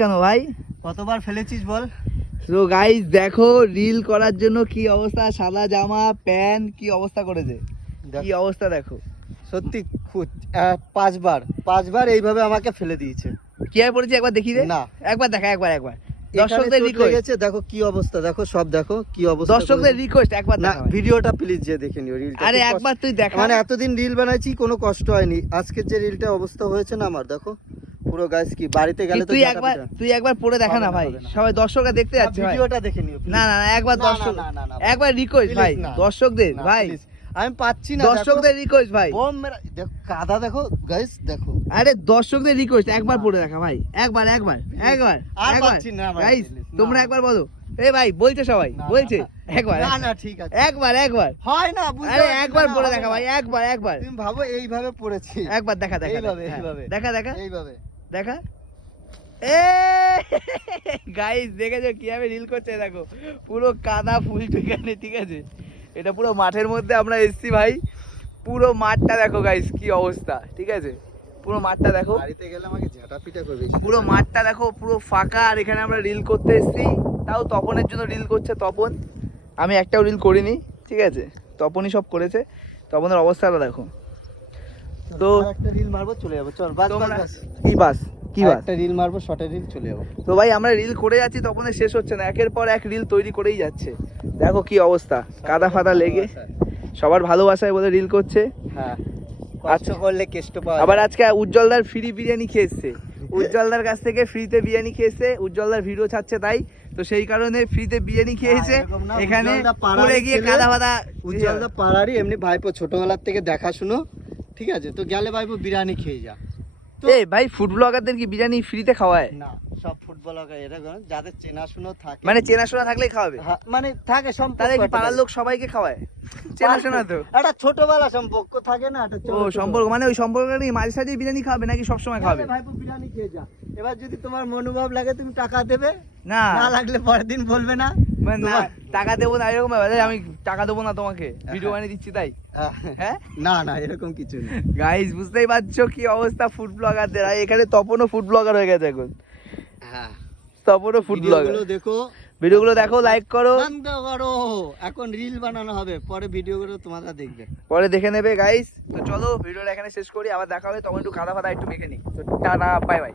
কেন ভাই? কতবার ফেলেছিস বল? তো গাইস দেখো রিল করার জন্য কি অবস্থা, সাদা জামা প্যান্ট কি অবস্থা করেছে, কি অবস্থা দেখো। সত্যি পাঁচবার এইভাবে আমাকে ফেলে দিয়েছে। কি আর পড়েছে একবার দেখি রে। না একবার দেখা, একবার দর্শকদের রিকোয়েস্ট দেখো কি অবস্থা, দেখো সব দেখো কি অবস্থা। দর্শকদের রিকোয়েস্ট একবার না দেখা। ভিডিওটা প্লিজ যে দেখে নিও রিলটা। আরে একবার তুই দেখা। মানে এতদিন রিল বানাইছি কোনো কষ্ট হয়নি, আজকের যে রিলটা অবস্থা হয়েছে না আমার, দেখো পুরো গাইস কি বাড়িতে গেলে তো তুই একবার পড়ে দেখা না ভাই, সবাই দর্শকরা দেখতে যাচ্ছে ভাই। ভিডিওটা দেখে নিও। না একবার দর্শক একবার রিকোয়েস্ট ভাই দর্শকদের ভাই, আমি পাচ্ছি না দর্শকদের রিকোয়েস্ট ভাই। বম মেরা দেখো কাদা দেখো গাইস দেখো। আরে দর্শকদের রিকোয়েস্ট একবার পড়ে দেখা ভাই, একবার আর পাচ্ছি না ভাই। গাইস তোমরা একবার বলো। এ ভাই বলছে সবাই বলছে একবার। না ঠিক আছে একবার হয় না বুঝছো। আরে একবার পড়ে দেখা ভাই, একবার তুমি ভাবো এইভাবে পড়েছি। একবার দেখা এইভাবে এইভাবে দেখা। এ গাইস দেখেছো কিভাবে রিল করছে, দেখো পুরো কাদা ফুল ঠিকানে, ঠিক আছে। এটা পুরো মাঠের মধ্যে আমরা এসছি ভাই, পুরো মাঠটা দেখো গাইস কি অবস্থা, ঠিক আছে। পুরো মাঠটা দেখো, বাড়িতে গেলে আমাকে ঝাঁটাপিটা করবে। পুরো মাঠটা দেখো পুরো ফাঁকা, আর এখানে আমরা রিল করতে এসছি। তাও তপনের জন্য রিল করছে তপন, আমি একটাও রিল করিনি, ঠিক আছে। তপনই সব করেছে, তপনের অবস্থাটা দেখো। তো একটা রিল মারবো চলে যাবো, চল বাস কি বাস একটা রিল মারবো, শর্টের রিল চলে যাবো। তো ভাই আমরা রিল করে যাচ্ছি, তপনের শেষ হচ্ছে না, একের পর এক রিল তৈরি করেই যাচ্ছে। দেখো কি অবস্থা, কাদা ফাদা লেগে সবার ভালোবাসায় বলে রিল করছে। হ্যাঁ আচ্ছা করলে কেষ্ট পাওয়া। আবার আজকে উজ্জ্বলদার ফ্রি বিরিয়ানি খেয়েছে, উজ্জ্বলদার কাছ থেকে ফ্রিতে বিরিয়ানি খেয়েছে, উজ্জ্বলদার ভিডিও ছাড়ছে তাই তো, সেই কারণে ফ্রিতে বিরিয়ানি খেয়েছে। এখানে পড়ে গিয়ে কাদা ফাদা। উজ্জ্বলদা পাড়ারই এমনি ভাইপো, ছোটবেলার থেকে দেখাশুনো, ঠিক আছে। তো গেলে ভাইপো বিরিয়ানি খেয়ে যা। এই ভাই ফুড ব্লগারদের কি বিরিয়ানি ফ্রিতে খাওয়ায়? না সব ফুটবলার এরকম যাদের চেনাশোনা থাকে, মানে চেনাশোনা থাকলেই খাওয়াবে, মানে থাকে তাহলে কি সম্পর্ক। পাড়ার লোক সবাইকে খাওয়ায়? চেনাশোনা তো একটা ছোটবেলা সম্পর্ক থাকে না, একটা ও সম্পর্ক, মানে ওই সম্পর্কটা কি মাঝে সাঝে বিরিয়ানি খাওয়াবে নাকি সবসময় খাওয়াবে? ভাইপো বিরিয়ানি খেয়ে যা। এবার যদি তোমার মনোভাব লাগে তুমি টাকা দেবে, না না লাগলে পরের দিন বলবে না, মানে না টাকা দেবো না এরকম ব্যাপার, আমি টাকা দেবো না তোমাকে, ভিডিও বানিয়ে দিচ্ছি তাই। হ্যাঁ না এরকম কিছু নেই। গাইস বুঝতেই পারছো কি অবস্থা ফুড ব্লগারদের, আর এখানে তপনও ফুড ব্লগার হয়ে গেছে এখন। হ্যাঁ তপনও ফুড ব্লগার। দেখো ভিডিওগুলো দেখো, লাইক করো, বন্ধ করো। এখন রিল বানানো হবে, পরে ভিডিওগুলো তোমরা দেখবে, পরে দেখে নেবে গাইস। তো চলো ভিডিওটা এখানে শেষ করি, আবার দেখা হবে। তখন একটু কাদা ফাদা একটু মেখে নিই। তো টাটা, বাই বাই।